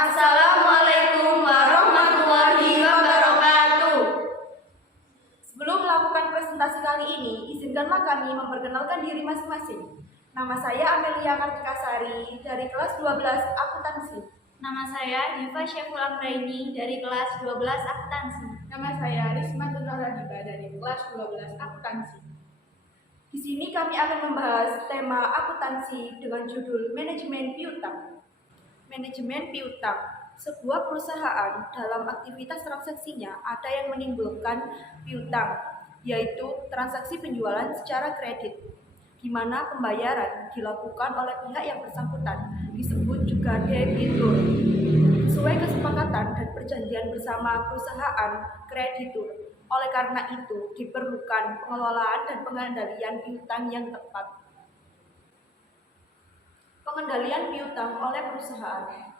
Assalamualaikum warahmatullahi wabarakatuh. Sebelum melakukan presentasi kali ini, izinkanlah kami memperkenalkan diri masing-masing. Nama saya Amelia Kartikasari dari kelas 12 Akuntansi. Nama saya Diva Syeful Amraini dari kelas 12 Akuntansi. Nama saya Risma Tunaradiba dari kelas 12 Akuntansi. Di sini kami akan membahas tema akuntansi dengan judul Manajemen Piutang. Manajemen piutang, sebuah perusahaan dalam aktivitas transaksinya ada yang menimbulkan piutang, yaitu transaksi penjualan secara kredit, di mana pembayaran dilakukan oleh pihak yang bersangkutan, disebut juga debitur, sesuai kesepakatan dan perjanjian bersama perusahaan kreditur. Oleh karena itu, diperlukan pengelolaan dan pengendalian piutang yang tepat. Pengendalian piutang oleh perusahaan.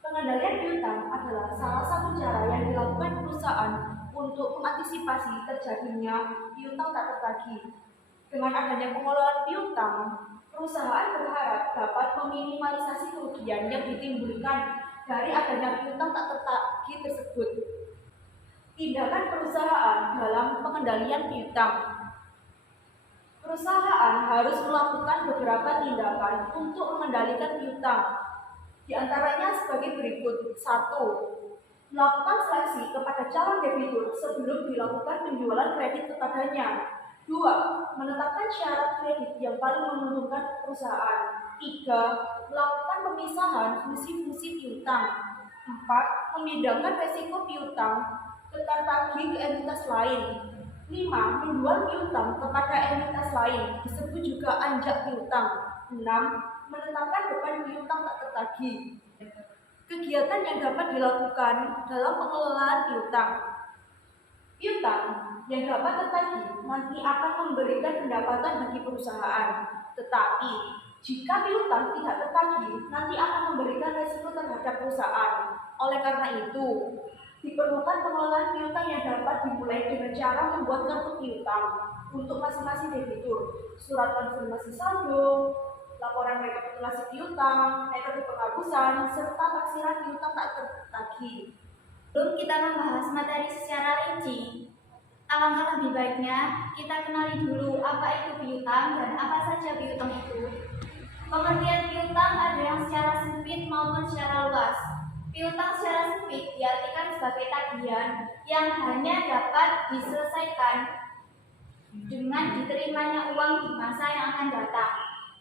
Pengendalian piutang adalah salah satu cara yang dilakukan perusahaan untuk mengantisipasi terjadinya piutang tak tertagih. Dengan adanya pengelolaan piutang, perusahaan berharap dapat meminimalisasi kerugian yang ditimbulkan dari adanya piutang tak tertagih tersebut. Tindakan perusahaan dalam pengendalian piutang. Perusahaan harus melakukan beberapa tindakan untuk mengendalikan piutang. Di antaranya sebagai berikut. 1. Melakukan seleksi kepada calon debitur sebelum dilakukan penjualan kredit kepadanya. 2. Menetapkan syarat kredit yang paling menguntungkan perusahaan. 3. Melakukan pemisahan fungsi-fungsi piutang. 4. Memindahkan resiko piutang tertagih ke entitas lain. 5. Menjual piutang kepada entitas lain, disebut juga anjak piutang. 6. Menetapkan beban piutang tak tertagih. Kegiatan yang dapat dilakukan dalam pengelolaan piutang. Piutang yang dapat tertagih nanti akan memberikan pendapatan bagi perusahaan. Tetapi, jika piutang tidak tertagih, nanti akan memberikan resiko terhadap perusahaan. Oleh karena itu, diperlukan pengelolaan piutang yang dapat dimulai dengan cara membuat kartu piutang untuk masing-masing debitur, surat konfirmasi saldo, laporan rekapitulasi piutang, metode penghapusan, serta taksiran piutang tak tertagih. Sebelum kita membahas materi secara rinci, alangkah lebih baiknya kita kenali dulu apa itu piutang dan apa saja piutang itu. Pengertian piutang ada yang secara sempit maupun secara luas. Piutang secara sempit diartikan sebagai tagihan yang hanya dapat diselesaikan dengan diterimanya uang di masa yang akan datang.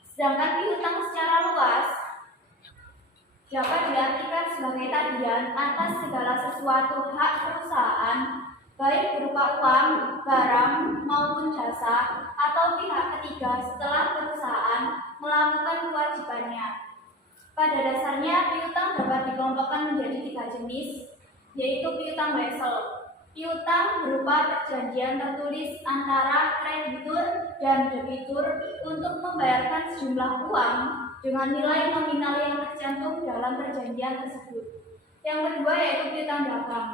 Sedangkan piutang secara luas dapat diartikan sebagai tagihan atas segala sesuatu hak perusahaan, baik berupa uang, barang, maupun jasa, atau pihak ketiga setelah perusahaan melakukan kewajibannya. Pada dasarnya, piutang dapat dikelompokkan menjadi 3 jenis, yaitu piutang wesel. Piutang berupa perjanjian tertulis antara kreditur dan debitur untuk membayarkan sejumlah uang dengan nilai nominal yang tercantum dalam perjanjian tersebut. Yang kedua yaitu piutang dagang.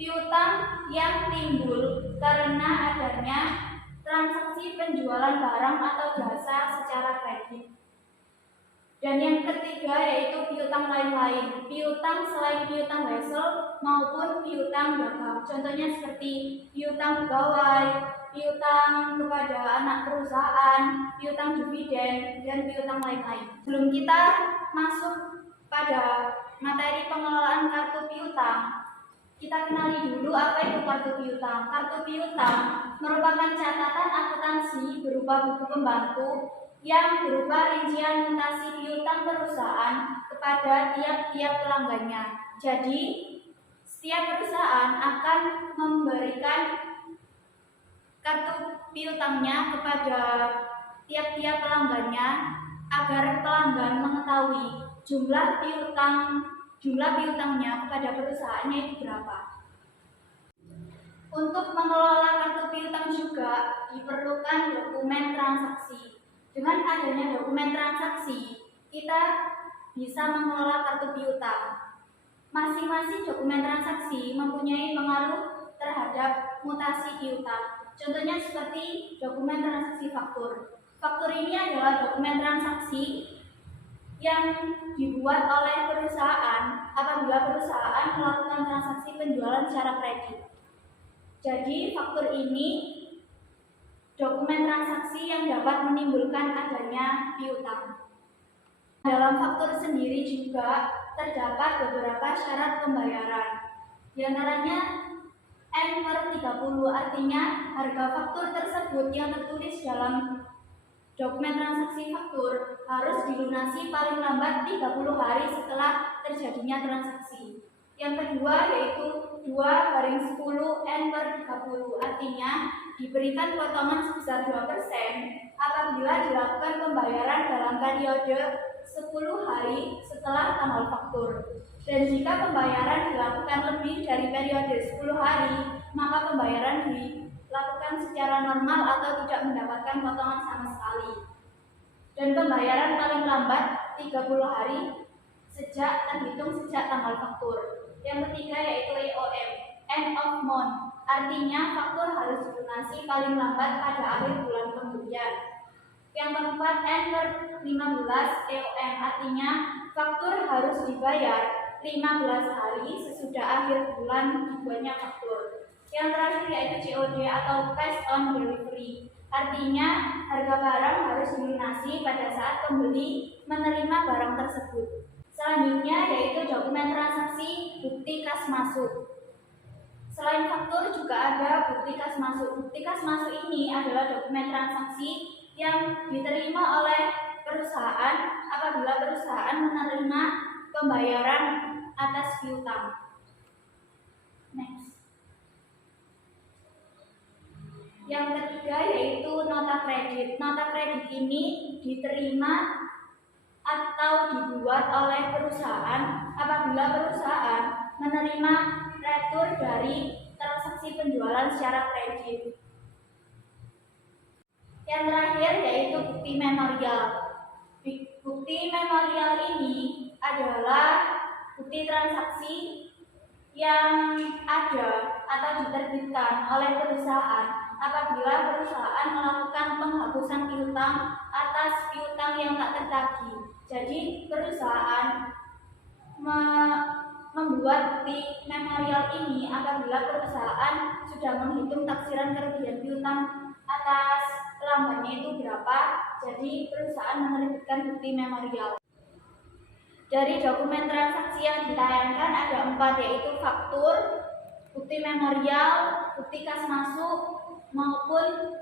Piutang yang timbul karena adanya transaksi penjualan barang atau jasa secara kredit. Dan yang ketiga yaitu piutang lain-lain, piutang selain piutang wesel maupun piutang dagang. Contohnya seperti piutang pegawai, piutang kepada anak perusahaan, piutang dividen, dan piutang lain-lain. Sebelum kita masuk pada materi pengelolaan kartu piutang, kita kenali dulu apa itu kartu piutang. Kartu piutang merupakan catatan akuntansi berupa buku pembantu yang berupa rincian mutasi piutang perusahaan kepada tiap-tiap pelanggannya. Jadi, setiap perusahaan akan memberikan kartu piutangnya kepada tiap-tiap pelanggannya agar pelanggan mengetahui jumlah piutangnya kepada perusahaannya itu berapa. Untuk mengelola kartu piutang juga diperlukan dokumen transaksi. Dengan adanya dokumen transaksi, kita bisa mengelola kartu piutang. Masing-masing dokumen transaksi mempunyai pengaruh terhadap mutasi piutang. Contohnya seperti dokumen transaksi faktur. Faktur ini adalah dokumen transaksi yang dibuat oleh perusahaan apabila melakukan transaksi penjualan secara kredit. Jadi, faktur ini dokumen transaksi yang dapat menimbulkan adanya piutang. Dalam faktur sendiri juga terdapat beberapa syarat pembayaran. Di antaranya N/30, artinya harga faktur tersebut yang tertulis dalam dokumen transaksi faktur harus dilunasi paling lambat 30 hari setelah terjadinya transaksi. Yang kedua yaitu 2/10 N/30, artinya diberikan potongan sebesar 2% apabila dilakukan pembayaran dalam periode 10 hari setelah tanggal faktur. Dan jika pembayaran dilakukan lebih dari periode 10 hari, maka pembayaran dilakukan secara normal atau tidak mendapatkan potongan sama sekali. Dan pembayaran paling lambat 30 hari terhitung sejak tanggal faktur. Yang ketiga yaitu EOM, end of month, artinya faktur harus dilunasi paling lambat pada akhir bulan pembelian. Yang keempat N/15 EOM, artinya faktur harus dibayar 15 hari sesudah akhir bulan dibuatnya faktur. Yang terakhir yaitu COD atau cash on delivery, artinya harga barang harus dilunasi pada saat pembeli menerima barang tersebut. Selanjutnya yaitu dokumen transaksi bukti kas masuk. Selain faktur juga ada bukti kas masuk. Bukti kas masuk ini adalah dokumen transaksi yang diterima oleh perusahaan apabila perusahaan menerima pembayaran atas piutang. Next. Yang ketiga yaitu nota kredit. Nota kredit ini diterima atau dibuat oleh perusahaan apabila perusahaan menerima retur dari transaksi penjualan secara kredit. Yang terakhir yaitu bukti memorial. Bukti memorial ini adalah bukti transaksi yang ada atau diterbitkan oleh perusahaan apabila perusahaan melakukan penghapusan piutang atas piutang yang tak tertagih. Jadi perusahaan membuat bukti memorial ini apabila perusahaan sudah menghitung taksiran kerugian piutang atas lambatnya itu berapa. Jadi perusahaan menerbitkan bukti memorial. Dari dokumen transaksi yang ditayangkan ada 4, yaitu faktur, bukti memorial, bukti kas masuk, maupun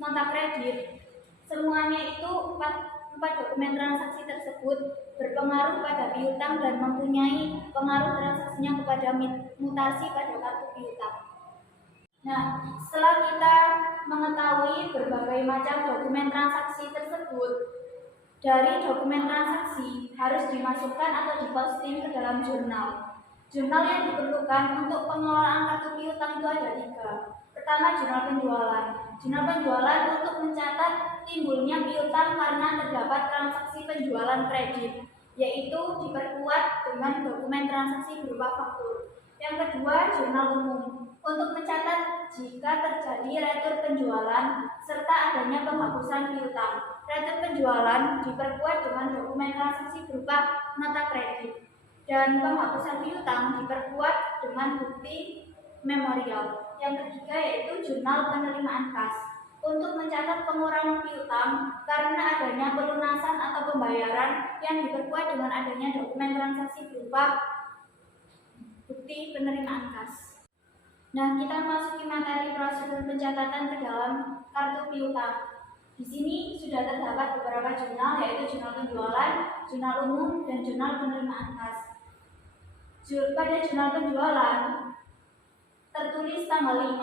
nota kredit. Semuanya itu 4 dokumen transaksi tersebut berpengaruh pada piutang dan mempunyai pengaruh transaksinya kepada mutasi pada kartu piutang. Nah, setelah kita mengetahui berbagai macam dokumen transaksi tersebut, dari dokumen transaksi harus dimasukkan atau diposting ke dalam jurnal. Jurnal yang diperlukan untuk pengelolaan kartu piutang itu ada 3. Pertama, jurnal penjualan. Jurnal penjualan untuk mencatat timbulnya piutang karena terdapat transaksi penjualan kredit, yaitu diperkuat dengan dokumen transaksi berupa faktur. Yang kedua, jurnal umum untuk mencatat jika terjadi retur penjualan serta adanya penghapusan piutang. Retur penjualan diperkuat dengan dokumen transaksi berupa nota kredit, dan penghapusan piutang diperkuat dengan bukti memorial. Yang ketiga yaitu jurnal penerimaan kas untuk mencatat pengurangan piutang karena adanya pelunasan atau pembayaran yang diperkuat dengan adanya dokumen transaksi berupa bukti penerimaan kas. Nah, kita masuki materi prosedur pencatatan ke dalam kartu piutang. Di sini sudah terdapat beberapa jurnal, yaitu jurnal penjualan, jurnal umum, dan jurnal penerimaan kas. Pada jurnal penjualan tertulis tanggal 5,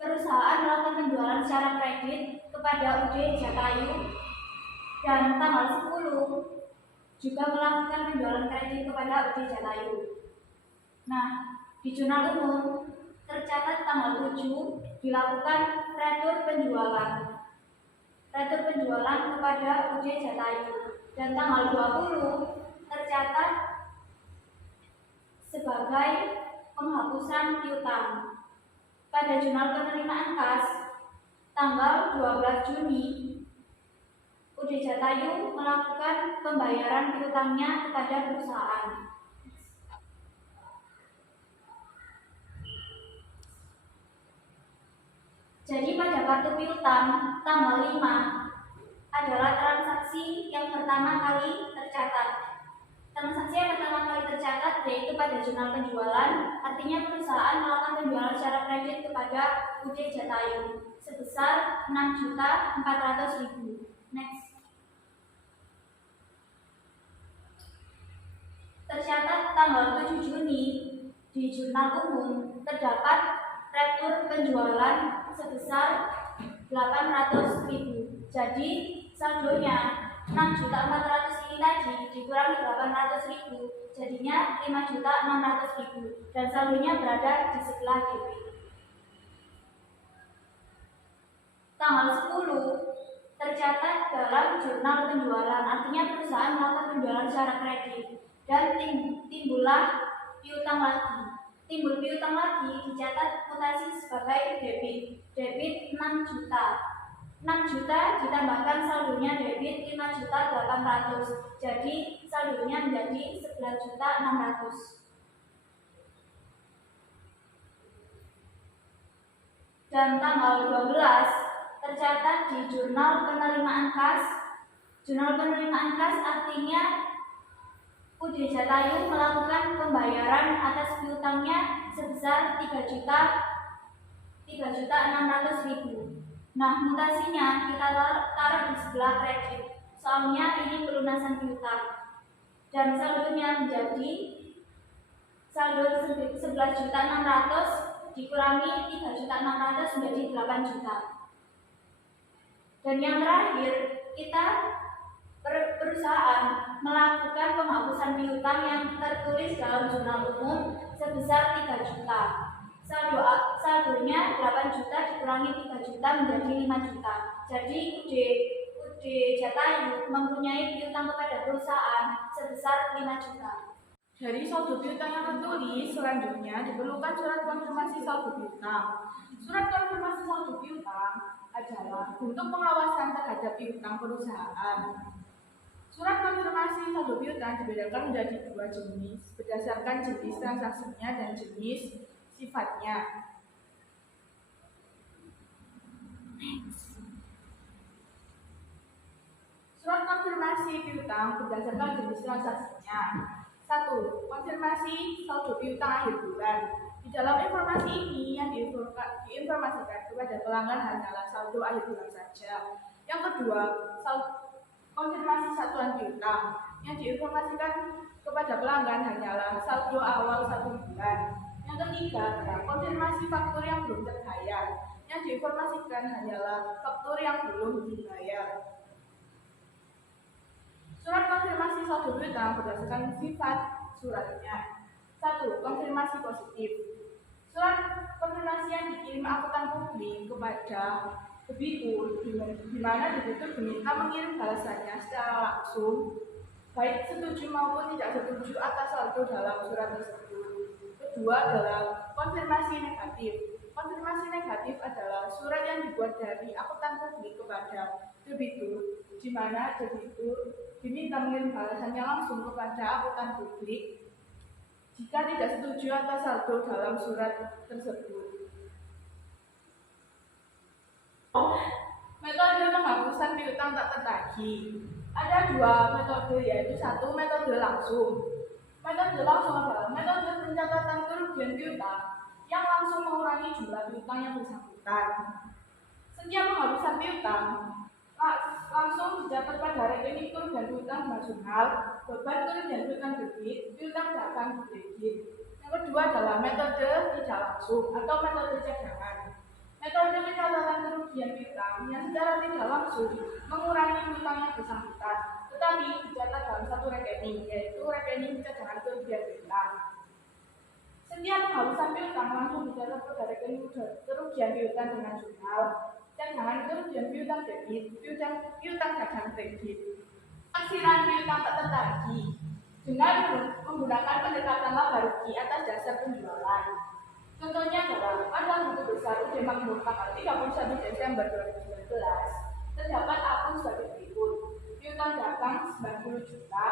perusahaan melakukan penjualan secara kredit kepada UD Jatayu, dan tanggal 10 juga melakukan penjualan kredit kepada UD Jatayu. Nah, di jurnal umum tercatat tanggal 7 dilakukan retur penjualan kepada UD Jatayu, dan tanggal 20 tercatat sebagai penghapusan piutang. Pada jurnal penerimaan kas tanggal 12 Juni UD Jatayu melakukan pembayaran piutangnya kepada perusahaan. piutang tanggal 5 adalah transaksi yang pertama kali tercatat. Transaksi yang pertama kali tercatat yaitu pada jurnal penjualan, artinya perusahaan melakukan penjualan secara kredit kepada UD Jatayu sebesar 6.400.000. Next. Tercatat tanggal 7 Juni di jurnal umum terdapat retur penjualan sebesar 800.000. Jadi saldonya 6.400.000 ini tadi dikurangi 800.000 jadinya 5.600.000 dan saldonya berada di sebelah kiri. Tanggal 10 tercatat dalam jurnal penjualan, artinya perusahaan melakukan penjualan secara kredit dan timbullah piutang lagi. Timbul piutang lagi dicatat mutasi sebagai debit 6 juta. 6 juta ditambahkan saldonya debit 5.800.000. Jadi saldonya menjadi 11.600.000. Dan tanggal 12 tercatat di jurnal penerimaan kas. Jurnal penerimaan kas artinya UD Jatayu melakukan pembayaran atas piutangnya sebesar 3.600.000. Nah, mutasinya kita taruh di sebelah kredit. Soalnya ini pelunasan piutang. Dan saldonya menjadi saldo 11.600.000 dikurangi 3.600.000 menjadi 8 juta. Dan yang terakhir, kita perusahaan melakukan penghapusan piutang yang tertulis dalam jurnal umum sebesar 3 juta. Saldonya 8 juta dikurangi 3 juta menjadi 5 juta. Jadi UD Jatayu mempunyai piutang kepada perusahaan sebesar 5 juta. Dari saldo piutang yang tertulis, selanjutnya diperlukan surat konfirmasi saldo piutang. Surat konfirmasi saldo piutang adalah bentuk pengawasan terhadap piutang perusahaan. Surat konfirmasi saldo piutang dibedakan menjadi dua jenis berdasarkan jenis transaksinya dan jenis sifatnya. Surat konfirmasi piutang berdasarkan jenis transaksinya. 1. Konfirmasi saldo piutang akhir bulan. Di dalam informasi ini yang diinformasikan kepada pelanggan hanyalah saldo akhir bulan saja. Yang kedua, konfirmasi satuan piutang. Yang diinformasikan kepada pelanggan hanyalah saldo awal 1 bulan. Yang ketiga adalah konfirmasi faktur yang belum terbayar. Yang diinformasikan hanyalah faktur yang belum dibayar. Surat konfirmasi saldo piutang berdasarkan sifat suratnya. 1. Konfirmasi positif. Surat konfirmasi yang dikirim akuntan publik kepada debitur, di mana debitur diminta mengirim balasannya secara langsung, baik setuju maupun tidak setuju atas saldo dalam surat tersebut. Kedua adalah konfirmasi negatif. Konfirmasi negatif adalah surat yang dibuat dari akuntan publik kepada debitur, di mana debitur diminta mengirim balasannya langsung kepada akuntan publik jika tidak setuju atas saldo dalam surat tersebut. Metode penghapusan piutang tak tertagih. Ada dua metode, yaitu 1. Metode langsung. Metode langsung adalah metode pencatatan kerugian piutang yang langsung mengurangi jumlah piutang yang bersangkutan. Setiap penghapusan piutang langsung dicatat pada rekening kerugian piutang nasional, beban kerugian piutang debit, piutang dagang kredit. Yang kedua adalah metode tidak langsung atau metode cadangan. Metode pencatatan kerugian piutang yang secara tidak langsung mengurangi piutang yang bersangkutan, tetapi dicatat dalam satu rekening, yaitu rekening cadangan kerugian piutang. Setiap penghapusan piutang langsung dicatat pada rekening kerugian piutang nasional, cadangan kerugian piutang debit, piutang dagang kredit. Taksiran piutang tak tertagih dengan menggunakan pendekatan laba rugi atas dasar penjualan. Contohnya adalah pada buku besar UD Makmur tanggal 31 Desember 2019 terdapat akun sebagai berikut: piutang dagang 90 juta,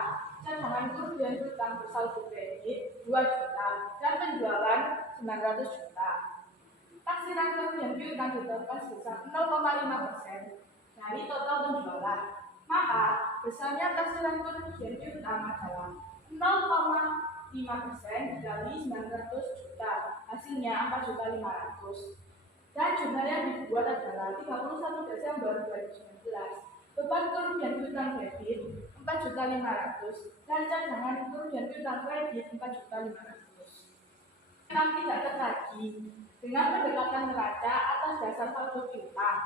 cadangan kerugian piutang bersaldo kredit 2 juta, dan penjualan 900 juta. Taksiran kerugian piutang ditetapkan sebesar 0,5% dari total penjualan. Maka besarnya taksiran kerugian piutang adalah 0,5% dari 900 juta, hasilnya 4.500.000. Dan jurnal yang dibuat adalah 31 Desember 2019. Beban kerugian piutang debit 4.500.000 dan cadangan kerugian piutang kredit 4.500.000. Yang tidak tertagih dengan pendekatan neraca atas dasar saldo piutang.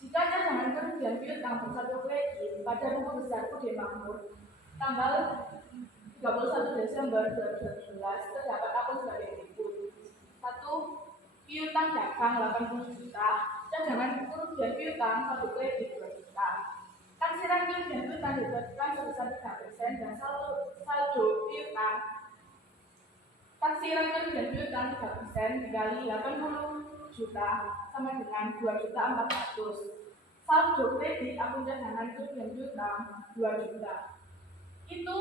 Jika cadangan kerugian piutang bersaldo kredit pada buku besar Budi Makmur tanggal 31 Desember 2019 terdapat akun sebagai berikut. 1. Piutang dagang 80 juta, cadangan kerugian piutang saldo kredit 2 juta. Taksiran kerugian piutang ditetapkan sebesar 3% dan saldo piutang. Taksiran kerugian piutang 3% dikali 80 juta sama dengan 2.400.000. Saldo kredit akun cadangan kerugian piutang 2 juta. Itu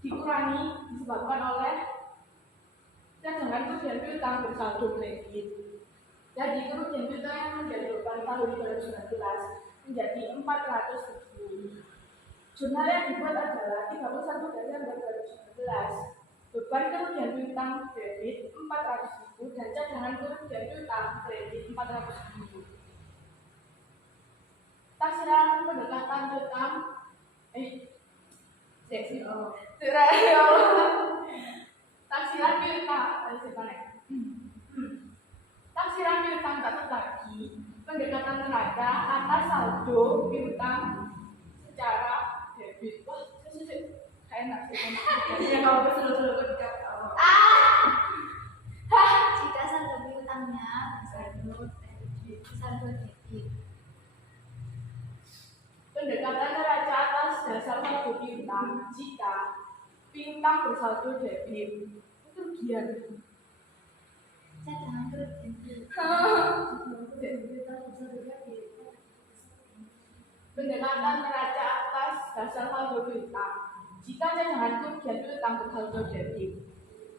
dikurangi disebabkan oleh cadangan kerugian piutang bersaldo kredit. Jadi kerugian piutang yang menjadi beban tahun 2019 menjadi 400.000. Jurnal yang dibuat adalah 31 Desember 2019. Beban kerugian piutang debit 400.000 dan cadangan kerugian piutang kredit 400.000. Taksiran pendekatan piutang taksiran piutang taksiran piutang tak tertagih pendekatan neraca atas saldo piutang secara debit. Wah, kayak enak sih. Yang kamu betul-betul Jika saldo piutangnya saldo debit. Pendekatan neraca atas dasar saldo piutang jika piutang bersaldo debit kerugian. Cadangan kerugian Pendekatan neraca atas dasar saldo piutang jika cadangan kerugian piutang bersaldo debit.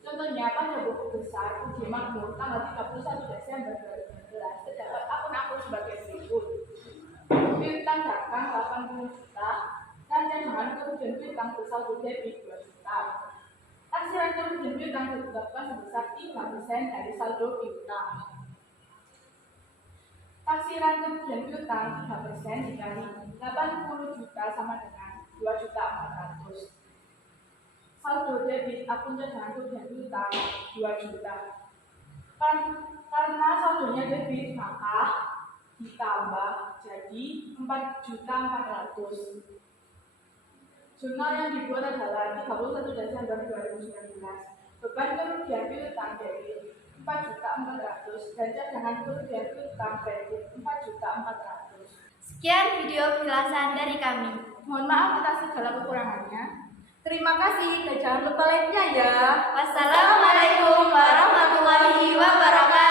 Contohnya pada buku besar Budi Makmur tanggal 31 Desember 2019 terdapat akun-akun sebagai berikut. Piutang dagang 80 juta dan cadangan kerugian piutang bersaldo debit 2 juta. Taksiran kerugian piutang ditetapkan sebesar 3% dari saldo piutang. Taksiran kerugian piutang 3% dikali 80 juta sama dengan 2.400.000. Saldo debit akun cadangan kerugian piutang 2 juta. Karena saldonya debit maka ditambah jadi 4.400.000. Jurnal yang dibuat adalah 31 Desember 2019. Beban kerugian piutang debit 4.400.000 dan cadangan kerugian piutang kredit 4.400.000. Sekian video penjelasan dari kami. Mohon maaf atas segala kekurangannya. Terima kasih dan jangan lupa like-nya ya. Wassalamualaikum warahmatullahi wabarakatuh.